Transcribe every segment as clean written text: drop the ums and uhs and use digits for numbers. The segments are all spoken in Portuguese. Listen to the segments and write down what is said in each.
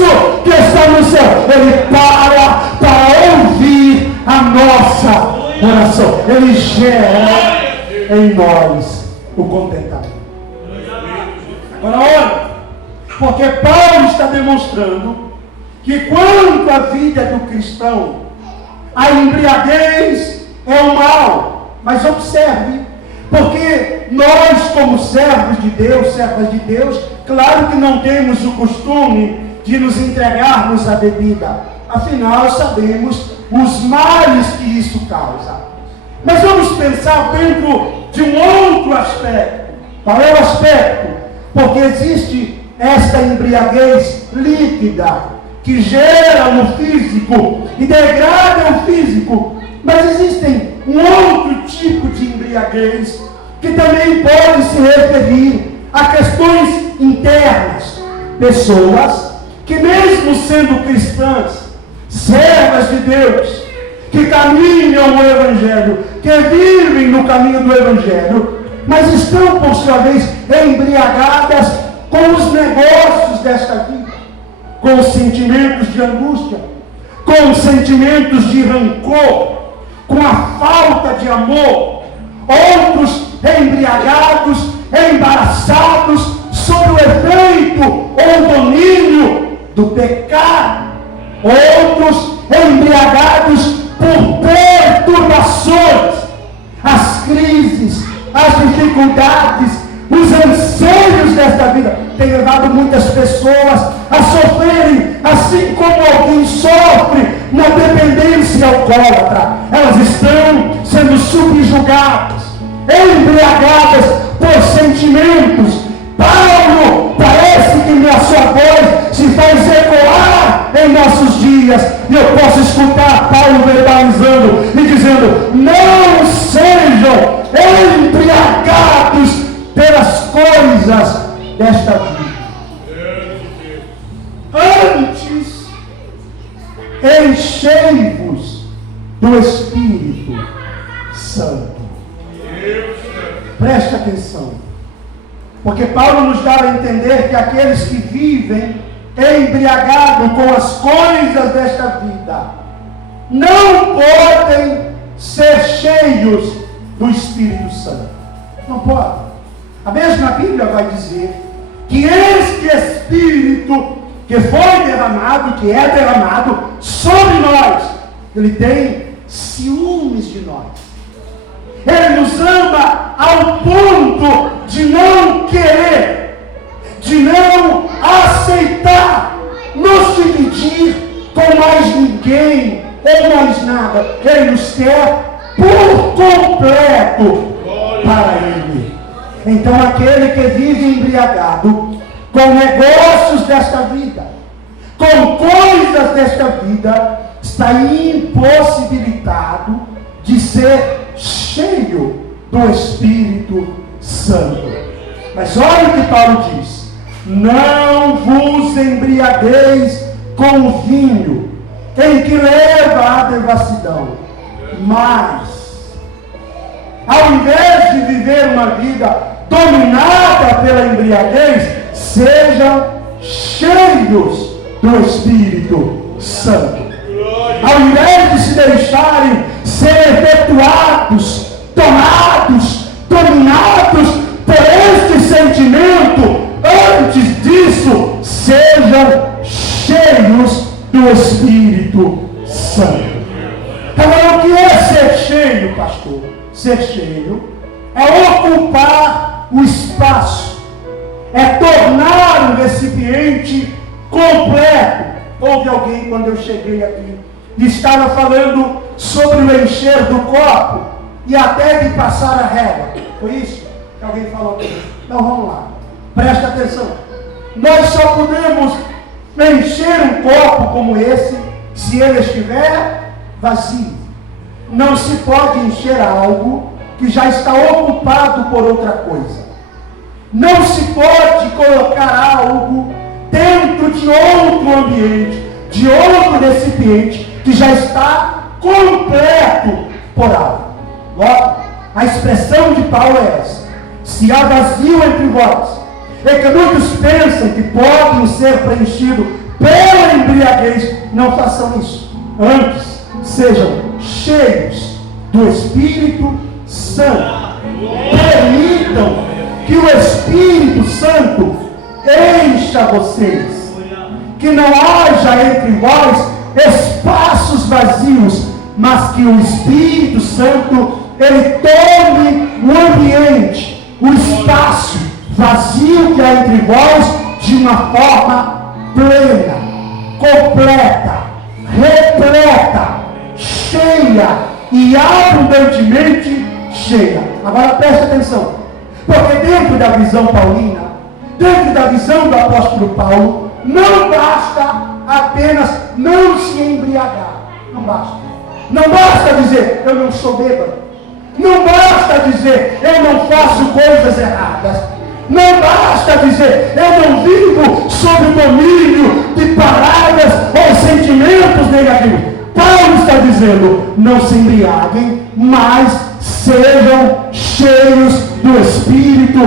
nosso que está no céu, Ele para ouvir a nossa oração. Ele gera em nós o contentamento. Agora olha, porque Paulo está demonstrando que quanto à vida do cristão, a embriaguez é o mal. Mas observe, porque nós, como servos de Deus, servas de Deus, claro que não temos o costume de nos entregarmos à bebida. Afinal, sabemos os males que isso causa. Mas vamos pensar dentro de um outro aspecto. Qual é o aspecto? Porque existe esta embriaguez líquida, que gera no físico e degrada o físico. Mas existem um outro tipo de embriaguez que também pode se referir a questões internas. Pessoas que, mesmo sendo cristãs, servas de Deus, que caminham o Evangelho, que vivem no caminho do Evangelho, mas estão, por sua vez, embriagadas com os negócios desta vida, com os sentimentos de angústia, com os sentimentos de rancor, com a falta de amor. Outros embriagados, embaraçados, sob o efeito ou domínio do pecado. Outros embriagados por perturbações, as crises, as dificuldades, os anseios desta vida têm levado muitas pessoas a sofrerem, assim como alguém sofre na dependência alcoólatra. Elas estão sendo subjugadas, embriagadas por sentimentos. Paulo, parece que na sua voz se faz ecoar em nossos dias, e eu posso escutar Paulo verbalizando e dizendo: não sejam embriagados pelas coisas desta vida. Antes, enchei-vos do Espírito Santo. Preste atenção, porque Paulo nos dá a entender que aqueles que vivem embriagados com as coisas desta vida não podem ser cheios do Espírito Santo. Não pode. A mesma Bíblia vai dizer que este Espírito que foi derramado, que é derramado sobre nós, ele tem ciúmes de nós. Ele nos ama ao ponto de não querer, de não aceitar nos dividir com mais ninguém ou mais nada. Ele nos quer por completo para Ele. Então aquele que vive embriagado com negócios desta vida, com coisas desta vida, está impossibilitado de ser cheio do Espírito Santo. Mas olha o que Paulo diz: não vos embriagueis com o vinho, em que leva à devassidão, mas ao invés de viver uma vida dominada pela embriaguez, sejam cheios do Espírito Santo. Ao invés de se deixarem ser efetuados, tomados, dominados por este sentimento, antes disso, sejam cheios do Espírito Santo. Agora, o que é ser cheio, pastor? Ser cheio é ocupar o espaço, é tornar um recipiente completo. Houve alguém, quando eu cheguei aqui, estava falando sobre o encher do copo e até de passar a régua. Foi isso que alguém falou aqui? Então vamos lá, presta atenção. Nós só podemos encher um copo como esse se ele estiver vazio. Não se pode encher algo que já está ocupado por outra coisa. Não se pode colocar algo dentro de outro ambiente, de outro recipiente que já está completo por algo. Logo, a expressão de Paulo é essa: se há vazio entre vós, é que muitos pensam que podem ser preenchidos pela embriaguez. Não façam isso. Antes, sejam cheios do Espírito Santo. Permitam que o Espírito Santo encha vocês. Que não haja entre vós espaços vazios, mas que o Espírito Santo, ele tome o ambiente, o espaço vazio que há entre vós, de uma forma plena, completa, repleta, cheia e abundantemente cheia. Agora preste atenção, porque dentro da visão paulina, dentro da visão do apóstolo Paulo, não basta apenas não se embriagar. Não basta. Não basta dizer, eu não sou bêbado. Não basta dizer, eu não faço coisas erradas. Não basta dizer, eu não vivo sob o domínio de palavras ou sentimentos negativos. Paulo está dizendo, não se embriaguem, mas sejam cheios do Espírito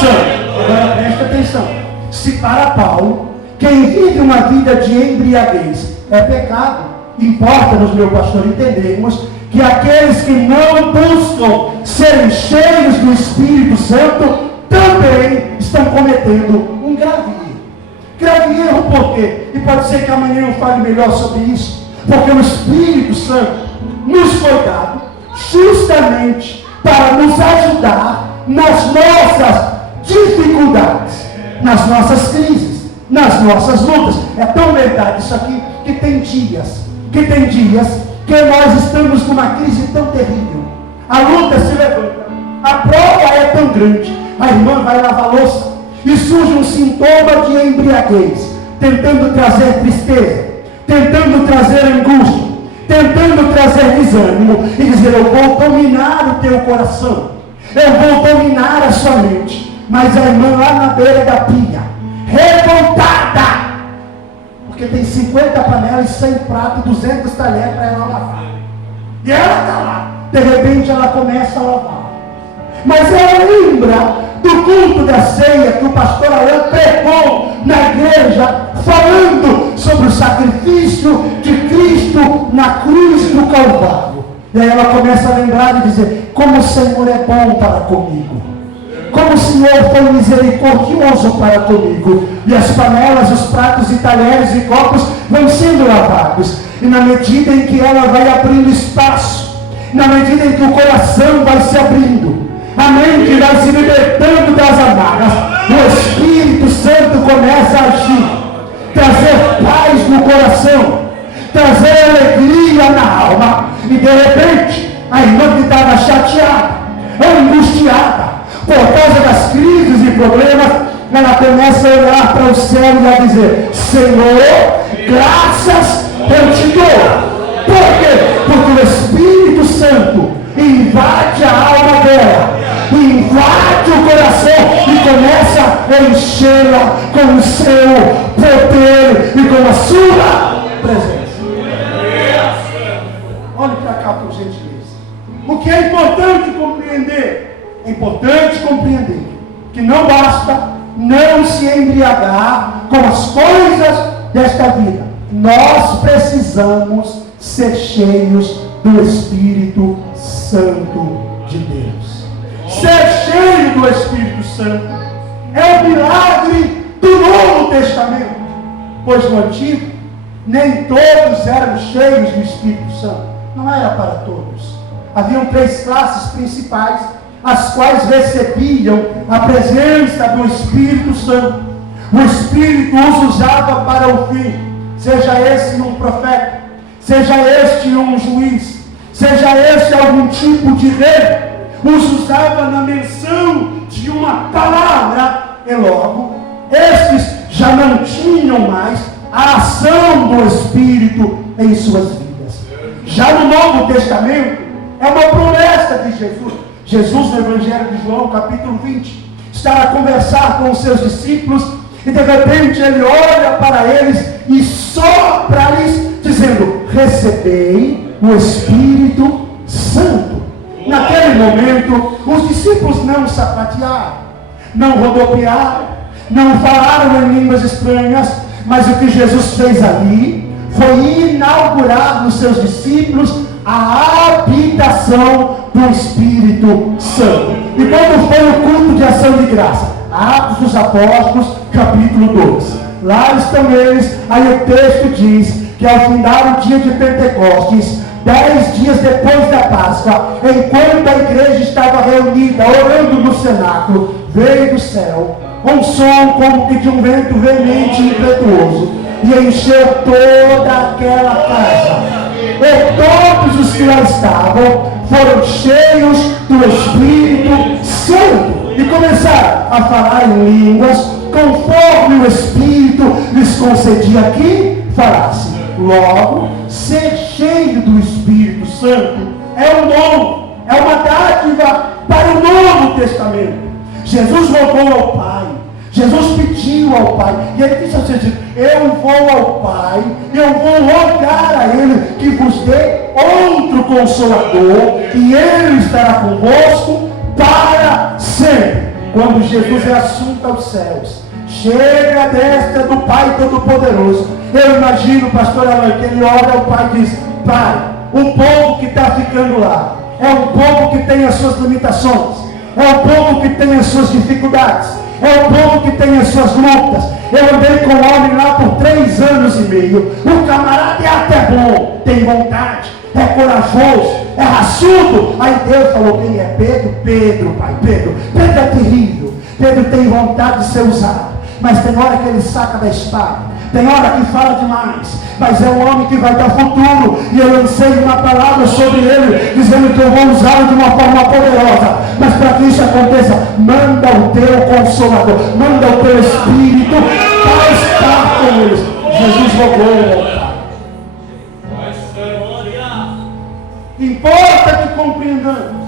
Santo. Agora preste atenção. Se para Paulo, quem vive uma vida de embriaguez é pecado, importa-nos, meu pastor, entendermos que aqueles que não buscam serem cheios do Espírito Santo também estão cometendo um grave erro. Grave erro por quê? E pode ser que amanhã eu fale melhor sobre isso, porque o Espírito Santo nos foi dado justamente para nos ajudar nas nossas dificuldades, nas nossas crises, nas nossas lutas. É tão verdade isso aqui, que tem dias que nós estamos numa crise tão terrível. A luta se levanta, a prova é tão grande, a irmã vai lavar louça e surge um sintoma de embriaguez, tentando trazer tristeza, tentando trazer angústia, tentando trazer desânimo, e dizer, eu vou dominar o teu coração, eu vou dominar a sua mente. Mas a irmã lá na beira da pia, revoltada, porque tem 50 panelas, 100 pratos, 200 talheres para ela lavar, e ela está lá, de repente ela começa a lavar, mas ela lembra do culto da ceia que o pastor Alain pregou na igreja, falando sobre o sacrifício de Cristo na cruz do Calvário. E aí ela começa a lembrar e dizer, como o Senhor é bom para comigo, como o Senhor foi misericordioso para comigo. E as panelas, os pratos e talheres e copos vão sendo lavados. E na medida em que ela vai abrindo espaço, na medida em que o coração vai se abrindo, a mente vai se libertando das amarras, o Espírito Santo começa a agir, trazer paz no coração, trazer alegria na alma. E de repente, a irmã que estava chateada, angustiada, por causa das crises e problemas, ela começa a olhar para o céu e a dizer, Senhor, graças eu te dou. Por quê? Porque o Espírito Santo invade a alma dela, invade o coração e começa a enchê-la com o seu poder e com a sua presença. Olhe para cá, por gentileza. O que é importante compreender? É importante compreender que não basta não se embriagar com as coisas desta vida. Nós precisamos ser cheios do Espírito Santo de Deus. Ser cheio do Espírito Santo é o milagre do Novo Testamento, pois no Antigo nem todos eram cheios do Espírito Santo. Não era para todos. Haviam 3 classes principais, as quais recebiam a presença do Espírito Santo. O Espírito os usava para o fim, seja esse um profeta, seja este um juiz, seja este algum tipo de rei, os usava na menção de uma palavra, e logo, estes já não tinham mais a ação do Espírito em suas vidas. Já no Novo Testamento, é uma promessa de Jesus. Jesus, no Evangelho de João, capítulo 20, está a conversar com os seus discípulos, e de repente ele olha para eles e sopra-lhes, dizendo, recebei o Espírito Santo. Naquele momento, os discípulos não sapatearam, não rodopiaram, não falaram em línguas estranhas, Mas o que Jesus fez ali foi inaugurar nos seus discípulos a habitação do Espírito Santo. E quando foi o culto de ação de graça? Atos dos Apóstolos, capítulo 2. Lá estão eles, aí o texto diz que ao findar o dia de Pentecostes, 10 dias depois da Páscoa, enquanto a igreja estava reunida, orando no cenáculo, veio do céu um som como que de um vento veemente e impetuoso, e encheu toda aquela casa. E todos os que lá estavam foram cheios do Espírito Santo e começaram a falar em línguas, conforme o Espírito lhes concedia que falasse. Logo, ser cheio do Espírito Santo é um dom, é uma dádiva para o Novo Testamento. Jesus rogou ao Pai, Jesus pediu ao Pai, e ele disse assim: eu vou ao Pai, eu vou rogar a Ele que vos dê outro Consolador, e Ele estará convosco para sempre. Quando Jesus é assunto aos céus, chega a destra do Pai Todo-Poderoso, eu imagino, pastor Alain, que ele ora ao Pai e diz: Pai, o povo que está ficando lá é um povo que tem as suas limitações, é um povo que tem as suas dificuldades, é um povo que tem as suas lutas. Eu andei com o homem lá por 3 anos e meio. O camarada é até bom, tem vontade, é corajoso, é raçudo. Aí Deus falou: quem é Pedro? Pedro, pai, Pedro é terrível. Pedro tem vontade de ser usado, mas tem hora que ele saca da espada, tem hora que fala demais, mas é um homem que vai dar futuro, e eu lancei uma palavra sobre ele, dizendo que eu vou usá-lo de uma forma poderosa. Mas para que isso aconteça, manda o teu Consolador, manda o teu Espírito para estar com eles. Jesus rogou ao Pai. Importa que compreendamos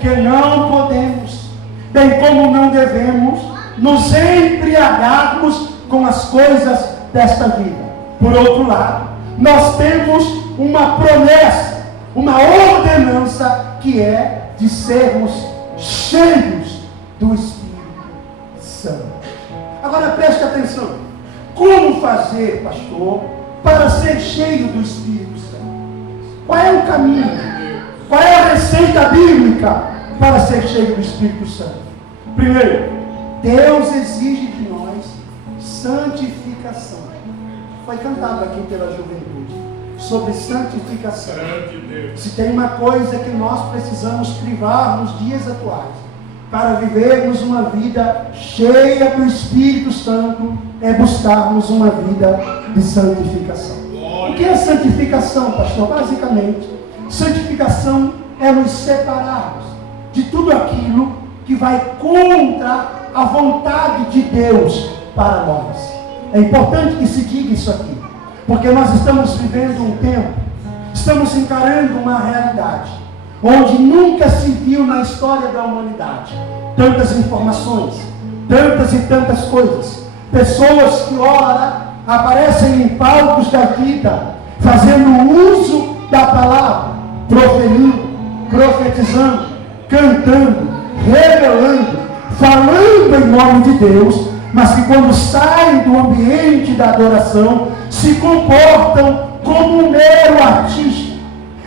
que não podemos, bem como não devemos, nos embriagarmos com as coisas desta vida. Por outro lado, nós temos uma promessa, uma ordenança, que é de sermos cheios do Espírito Santo. Agora preste atenção: como fazer, pastor, para ser cheio do Espírito Santo? Qual é o caminho? Qual é a receita bíblica para ser cheio do Espírito Santo? Primeiro, Deus exige de nós santificação. Foi cantado aqui pela juventude sobre santificação. Se tem uma coisa que nós precisamos privar nos dias atuais para vivermos uma vida cheia do Espírito Santo, é buscarmos uma vida de santificação. O que é santificação, pastor? Basicamente, santificação é nos separarmos de tudo aquilo que vai contra a vontade de Deus para nós. É importante que se diga isso aqui, porque nós estamos vivendo um tempo, estamos encarando uma realidade onde nunca se viu na história da humanidade tantas informações, tantas e tantas coisas. Pessoas que ora aparecem em palcos da vida, fazendo uso da palavra, proferindo, profetizando, cantando, revelando, falando em nome de Deus, mas que quando saem do ambiente da adoração, se comportam como um mero artista,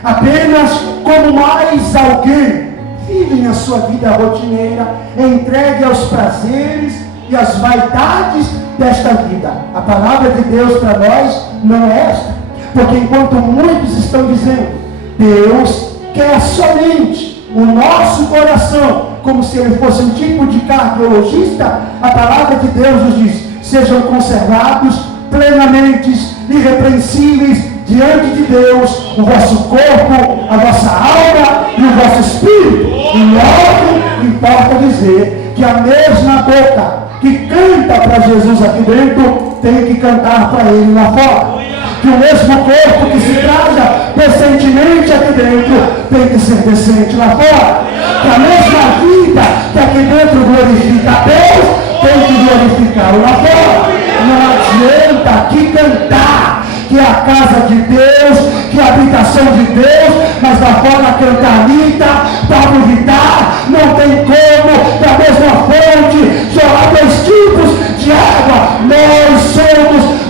apenas como mais alguém. Vivem a sua vida rotineira, entregue aos prazeres e às vaidades desta vida. A palavra de Deus para nós não é esta, porque enquanto muitos estão dizendo, Deus quer somente o nosso coração, como se ele fosse um tipo de cardiologista, a palavra de Deus nos diz: sejam conservados plenamente irrepreensíveis diante de Deus o vosso corpo, a vossa alma e o vosso espírito. E logo importa dizer que a mesma boca que canta para Jesus aqui dentro tem que cantar para ele lá fora. Que o mesmo corpo que se traja decentemente aqui dentro tem que ser decente lá fora. Que a mesma vida que aqui dentro glorifica a Deus tem que glorificá-lo lá fora. Não adianta aqui cantar que é a casa de Deus, que é a habitação de Deus, mas lá fora cantar Anitta, Pablo Vittar, não tem como. Da mesma fonte jorrar 2 tipos de água. Nós somos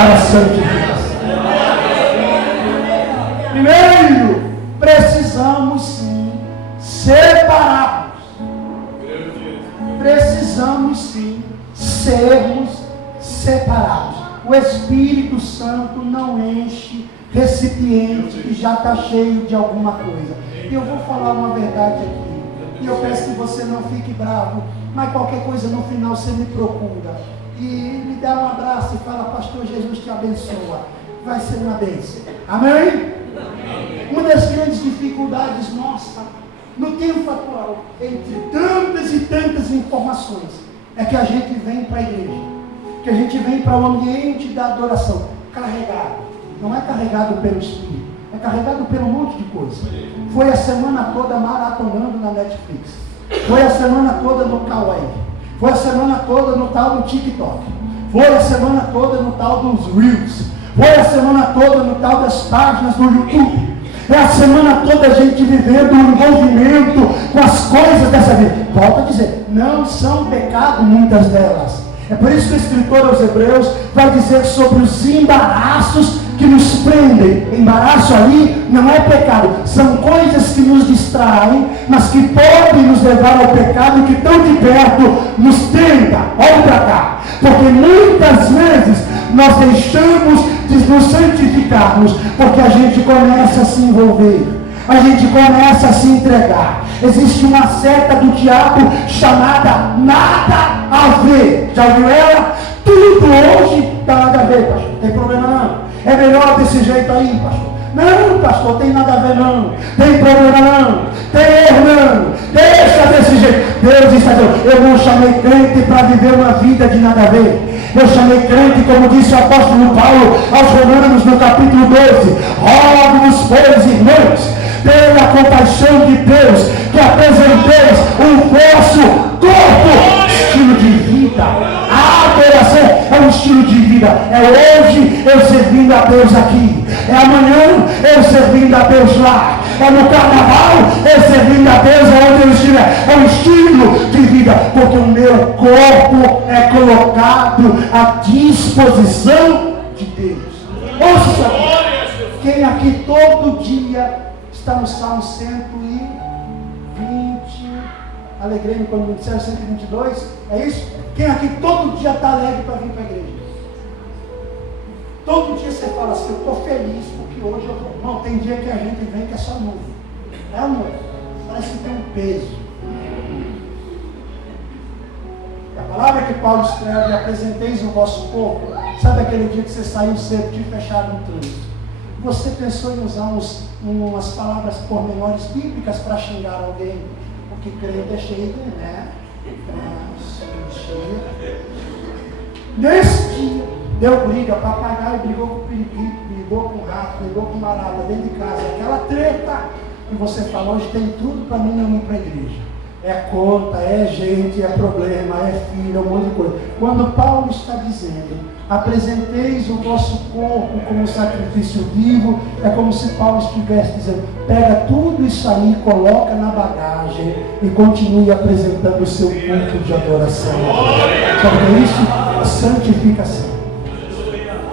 para a santificação. Primeiro, precisamos sim separarmos. Precisamos sim sermos separados. O Espírito Santo não enche recipiente que já está cheio de alguma coisa. E eu vou falar uma verdade aqui. E eu peço que você não fique bravo, mas qualquer coisa no final você me procura. E me dá um abraço e fala: pastor, Jesus te abençoa. Vai ser uma bênção. Amém? Uma das grandes dificuldades nossa, no tempo atual, entre tantas e tantas informações, é que a gente vem para a igreja, que a gente vem para o ambiente da adoração, carregado. Não é carregado pelo Espírito, é carregado por um monte de coisa. Foi a semana toda maratonando na Netflix, foi a semana toda no Kawaii, foi a semana toda no tal do TikTok, foi a semana toda no tal dos Reels, foi a semana toda no tal das páginas do YouTube. É a semana toda a gente vivendo um envolvimento com as coisas dessa vida. Volto a dizer, não são pecado muitas delas. É por isso que o escritor aos Hebreus vai dizer sobre os embaraços que nos prendem. Embaraço ali não é pecado, são coisas que nos distraem, mas que podem nos levar ao pecado e que tão de perto nos tenta. Olha para cá, porque muitas vezes nós deixamos de nos santificarmos, porque a gente começa a se envolver, a gente começa a se entregar. Existe uma seta do diabo chamada nada a ver. Já ouviu ela? Tudo hoje está nada a ver, pastor. Não tem problema não. É melhor desse jeito aí, pastor. Não, pastor, tem nada a ver não. Tem problema não. Tem erro não. Deixa desse jeito. Deus está dizendo: eu não chamei crente para viver uma vida de nada a ver. Eu chamei crente, como disse o apóstolo Paulo aos Romanos no capítulo 12: rogo-vos, pois, irmãos, pela compaixão de Deus, que apresenteis o vosso corpo, estilo de vida. A adoração é um estilo de vida. É hoje eu servindo a Deus aqui, é amanhã eu servindo a Deus lá, é no carnaval eu servindo a Deus onde eu estiver. É um estilo de vida, porque o meu corpo é colocado à disposição de Deus. Ouça, quem aqui todo dia está no Salmo 120, alegrei-me quando me disseram 122, é isso? Quem aqui todo dia está alegre para vir para a igreja? Todo dia você fala assim: eu estou feliz porque hoje eu vou. Não, tem dia que a gente vem que é só nuvem. É amor, parece que tem um peso. A palavra que Paulo escreve: apresenteis o vosso corpo. Sabe aquele dia que você saiu cedo de fechado no trânsito? Você pensou em usar umas palavras pormenores bíblicas para xingar alguém? Porque crente é cheio, né? Nesse dia, deu briga, papagaio brigou com o periquito, brigou com o rato, brigou com o barata dentro de casa, aquela treta. E você fala: hoje tem tudo para mim não ir para a igreja. É conta, é gente, é problema, é filho, é um monte de coisa. Quando Paulo está dizendo: apresenteis o vosso corpo como sacrifício vivo, é como se Paulo estivesse dizendo: pega tudo isso aí, coloca na bagagem e continue apresentando o seu culto de adoração. Sabe o que é isso? A santificação.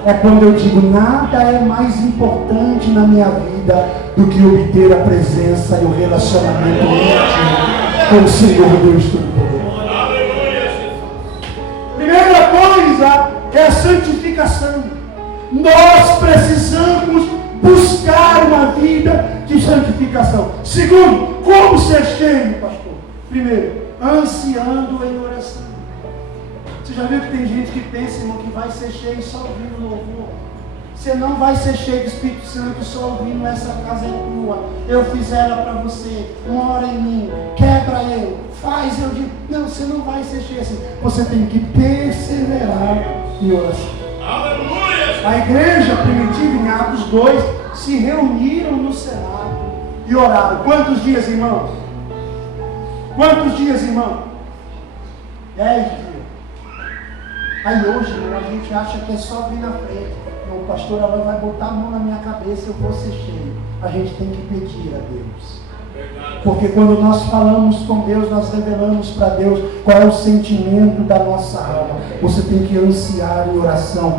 É quando eu digo: nada é mais importante na minha vida do que obter a presença e o relacionamento íntimo com o Senhor Deus Todo-Poderoso. Primeira coisa é a santificação. Nós precisamos buscar uma vida de santificação. Segundo, como ser cheio, pastor? Primeiro, ansiando em oração. Você já viu que tem gente que pensa, irmão, que vai ser cheio só ouvindo louvor? Você não vai ser cheio do Espírito Santo só ouvindo essa casa é tua, eu fiz ela para você, mora em mim, quebra eu, faz eu digo. Não, você não vai ser cheio assim. Você tem que perseverar em oração. Aleluia! A igreja primitiva em Atos 2 se reuniram no cenáculo e oraram. Quantos dias, irmão? Quantos dias, irmão? 10 dias. Aí hoje, irmão, a gente acha que é só vir na frente. O pastor Alain vai botar a mão na minha cabeça, eu vou ser cheio. A gente tem que pedir a Deus. Porque quando nós falamos com Deus, nós revelamos para Deus qual é o sentimento da nossa alma. Você tem que ansiar em oração.